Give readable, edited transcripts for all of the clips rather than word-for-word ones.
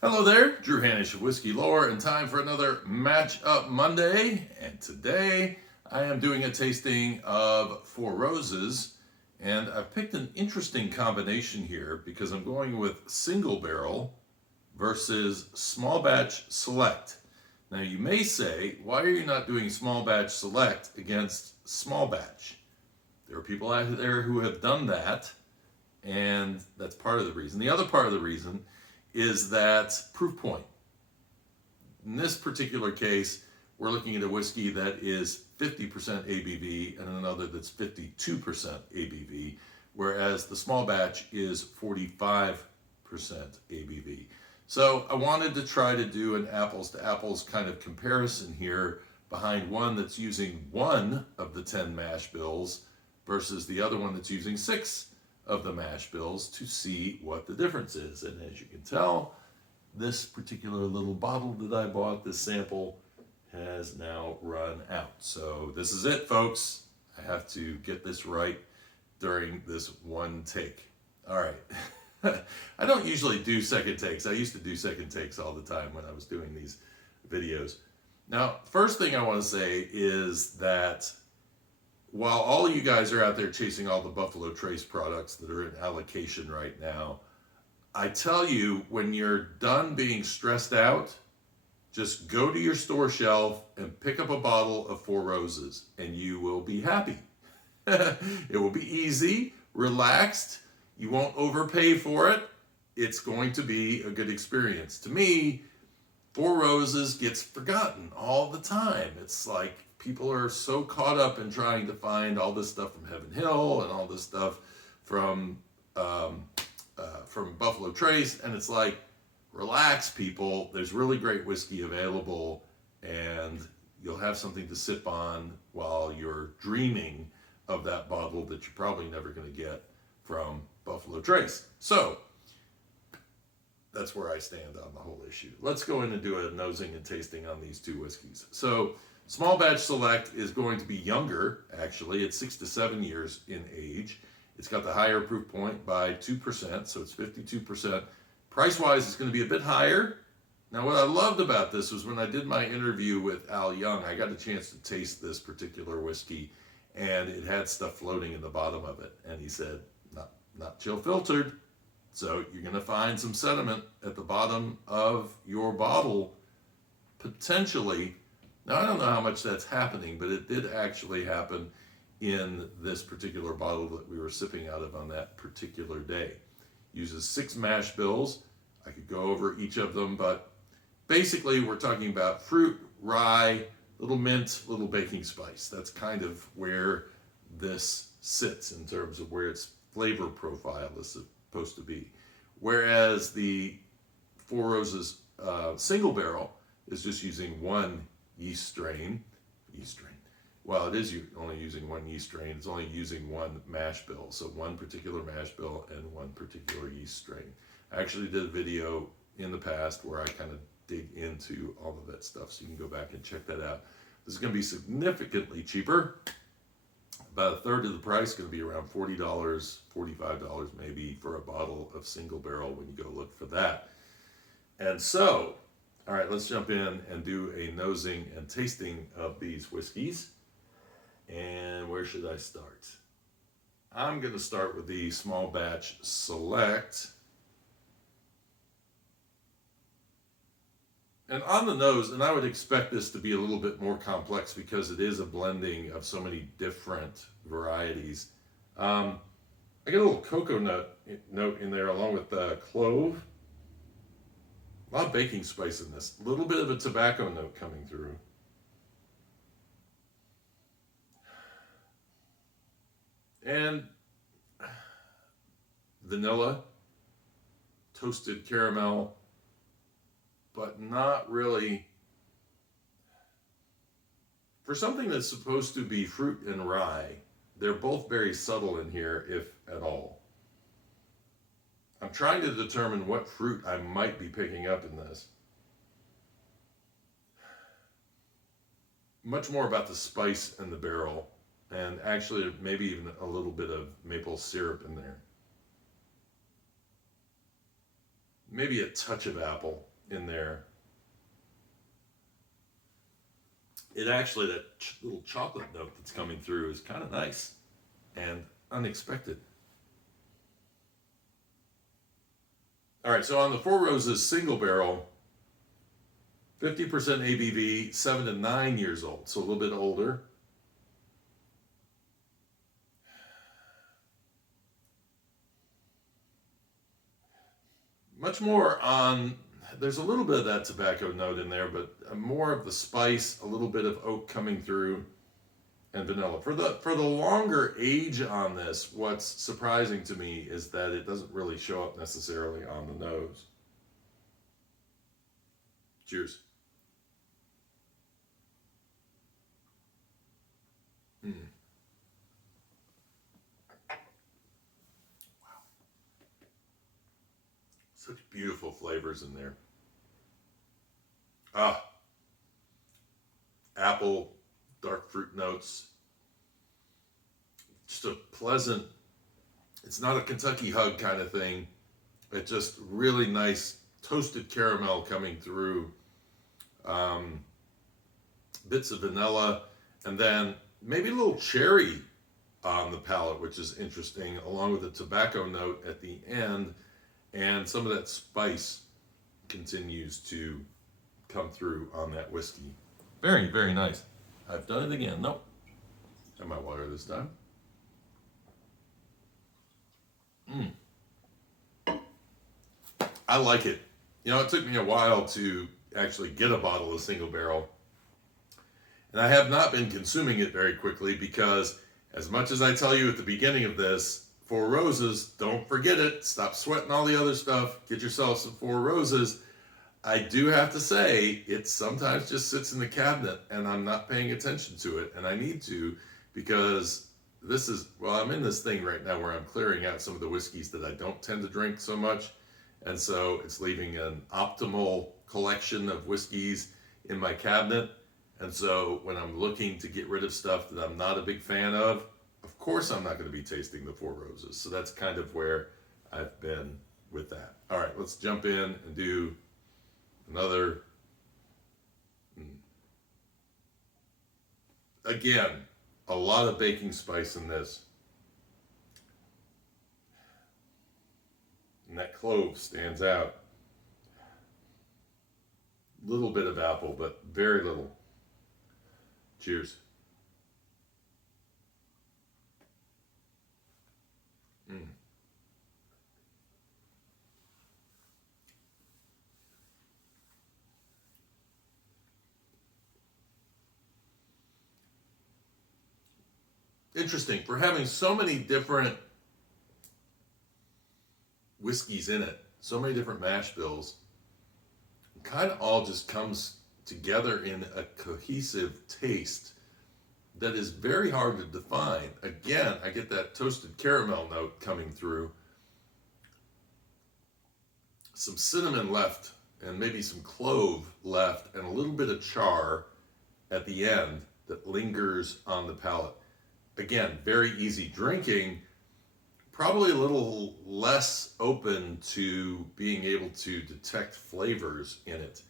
Hello there, Drew Hanish of Whiskey Lore, and time for another Match Up Monday. And today I am doing a tasting of Four Roses, and I've picked an interesting combination here because I'm going with single barrel versus small batch select. Now you may say, why are you not doing small batch select against small batch? There are people out there who have done that, and that's part of the reason. The other part of the reason is that proof point. In this particular case, we're looking at a whiskey that is 50% ABV and another that's 52% ABV, whereas the small batch is 45% ABV. So I wanted to try to do an apples to apples kind of comparison here behind one that's using one of the 10 mash bills versus the other one that's using 6 of the mash bills to see what the difference is. And as you can tell, this particular little bottle that I bought, this sample, has now run out. So this is it, folks. I have to get this right during this one take. All right. I don't usually do second takes. I used to do second takes all the time when I was doing these videos. Now, first thing I want to say is that while all you guys are out there chasing all the Buffalo Trace products that are in allocation right now, I tell you, when you're done being stressed out, just go to your store shelf and pick up a bottle of Four Roses and you will be happy. It will be easy, relaxed, you won't overpay for it. It's going to be a good experience. To me, Four Roses gets forgotten all the time. It's like people are so caught up in trying to find all this stuff from Heaven Hill and all this stuff from Buffalo Trace, and it's like, relax, people. There's really great whiskey available, and you'll have something to sip on while you're dreaming of that bottle that you're probably never going to get from Buffalo Trace. So that's where I stand on the whole issue. Let's go in and do a nosing and tasting on these two whiskeys. So small batch select is going to be younger, actually. It's 6 to 7 years in age. It's got the higher proof point by 2%, so it's 52%. Price-wise, it's going to be a bit higher. Now, what I loved about this was when I did my interview with Al Young, I got a chance to taste this particular whiskey, and it had stuff floating in the bottom of it. And he said, not chill filtered. So you're going to find some sediment at the bottom of your bottle, potentially. Now, I don't know how much that's happening, but it did actually happen in this particular bottle that we were sipping out of on that particular day. Uses 6 mash bills. I could go over each of them, but basically we're talking about fruit, rye, little mint, little baking spice. That's kind of where this sits in terms of where its flavor profile is supposed to be. Whereas the Four Roses single barrel is just using one yeast strain. Well, it is only using one yeast strain. It's only using one mash bill. So one particular mash bill and one particular yeast strain. I actually did a video in the past where I kind of dig into all of that stuff. So you can go back and check that out. This is going to be significantly cheaper. About a third of the price, going to be around $40, $45 maybe for a bottle of single barrel when you go look for that. And so, all right, let's jump in and do a nosing and tasting of these whiskeys. And where should I start? I'm going to start with the small batch select. And on the nose, and I would expect this to be a little bit more complex because it is a blending of so many different varieties. I get a little cocoa note in there along with the clove. A lot of baking spice in this. A little bit of a tobacco note coming through. And vanilla, toasted caramel, but not really. For something that's supposed to be fruit and rye, they're both very subtle in here, if at all. I'm trying to determine what fruit I might be picking up in this. Much more about the spice and the barrel, and actually maybe even a little bit of maple syrup in there. Maybe a touch of apple. in there. It actually, that little chocolate note that's coming through is kind of nice and unexpected. All right, so on the Four Roses single barrel, 50% ABV, 7 to 9 years old, so a little bit older. Much more on, there's a little bit of that tobacco note in there, but more of the spice, a little bit of oak coming through, and vanilla. For the longer age on this, what's surprising to me is that it doesn't really show up necessarily on the nose. Cheers. Mm. Wow. Such beautiful flavors in there. Ah, apple, dark fruit notes. Just a pleasant, it's not a Kentucky hug kind of thing. It's just really nice toasted caramel coming through. Bits of vanilla, and then maybe a little cherry on the palate, which is interesting, along with a tobacco note at the end, and some of that spice continues to come through on that whiskey. Very, very nice. I've done it again. Nope. Have my water this time. I like it. You know, it took me a while to actually get a bottle of single barrel, and I have not been consuming it very quickly because, as much as I tell you at the beginning of this, Four Roses, don't forget it. Stop sweating all the other stuff. Get yourself some Four Roses. I do have to say, it sometimes just sits in the cabinet and I'm not paying attention to it, and I need to, because this is, well, I'm in this thing right now where I'm clearing out some of the whiskeys that I don't tend to drink so much, and so it's leaving an optimal collection of whiskeys in my cabinet. And so when I'm looking to get rid of stuff that I'm not a big fan of course I'm not going to be tasting the Four Roses. So that's kind of where I've been with that. All right, let's jump in and do another. Again, a lot of baking spice in this. And that clove stands out. Little bit of apple, but very little. Cheers. Interesting, for having so many different whiskeys in it, so many different mash bills, it kind of all just comes together in a cohesive taste that is very hard to define. Again, I get that toasted caramel note coming through, some cinnamon left, and maybe some clove left, and a little bit of char at the end that lingers on the palate. Again, very easy drinking, probably a little less open to being able to detect flavors in it.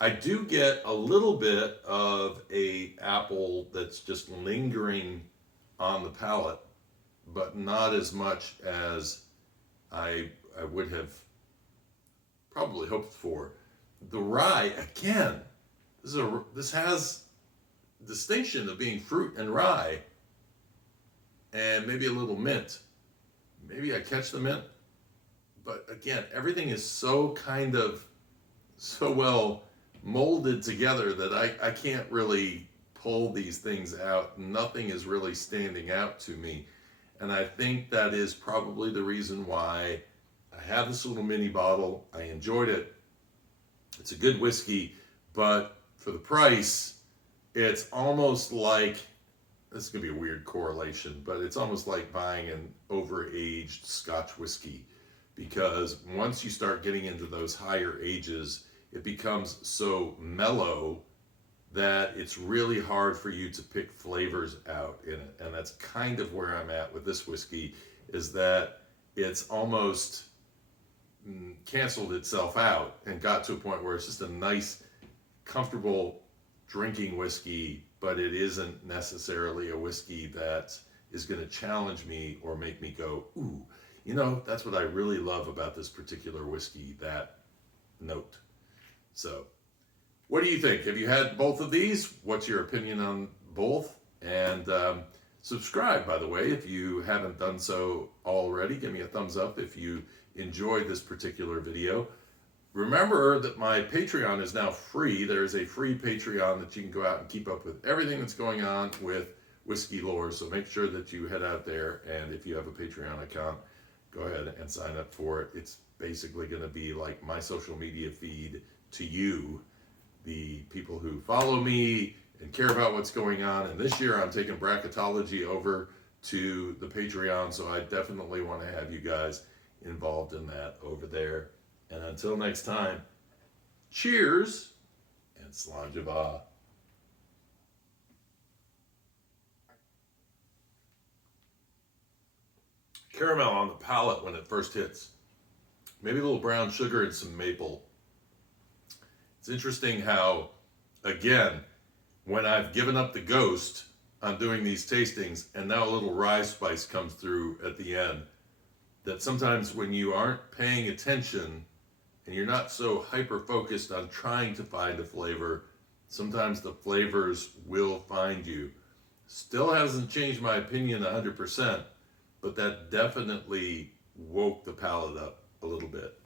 I do get a little bit of a apple that's just lingering on the palate, but not as much as I would have probably hoped for. The rye, again, this has distinction of being fruit and rye, and maybe a little mint. Maybe I catch the mint, but again, everything is so well molded together that I can't really pull these things out. Nothing is really standing out to me. And I think that is probably the reason why I have this little mini bottle. I enjoyed it. It's a good whiskey, but for the price, it's almost like, this is going to be a weird correlation, but it's almost like buying an overaged Scotch whiskey, because once you start getting into those higher ages, it becomes so mellow that it's really hard for you to pick flavors out in it. And that's kind of where I'm at with this whiskey, is that it's almost canceled itself out and got to a point where it's just a nice, comfortable drinking whiskey, but it isn't necessarily a whiskey that is going to challenge me or make me go, ooh, you know, that's what I really love about this particular whiskey, that note. So, what do you think? Have you had both of these? What's your opinion on both? And subscribe, by the way, if you haven't done so already. Give me a thumbs up if you enjoyed this particular video. Remember that my Patreon is now free. There is a free Patreon that you can go out and keep up with everything that's going on with Whiskey Lore. So make sure that you head out there, and if you have a Patreon account, go ahead and sign up for it. It's basically going to be like my social media feed to you, the people who follow me and care about what's going on. And this year I'm taking bracketology over to the Patreon, so I definitely want to have you guys involved in that over there. And until next time, cheers and Slainte. Caramel on the palate when it first hits. Maybe a little brown sugar and some maple. It's interesting how, again, when I've given up the ghost, I'm doing these tastings, and now a little rye spice comes through at the end. That sometimes when you aren't paying attention and you're not so hyper-focused on trying to find a flavor, sometimes the flavors will find you. Still hasn't changed my opinion 100%, but that definitely woke the palate up a little bit.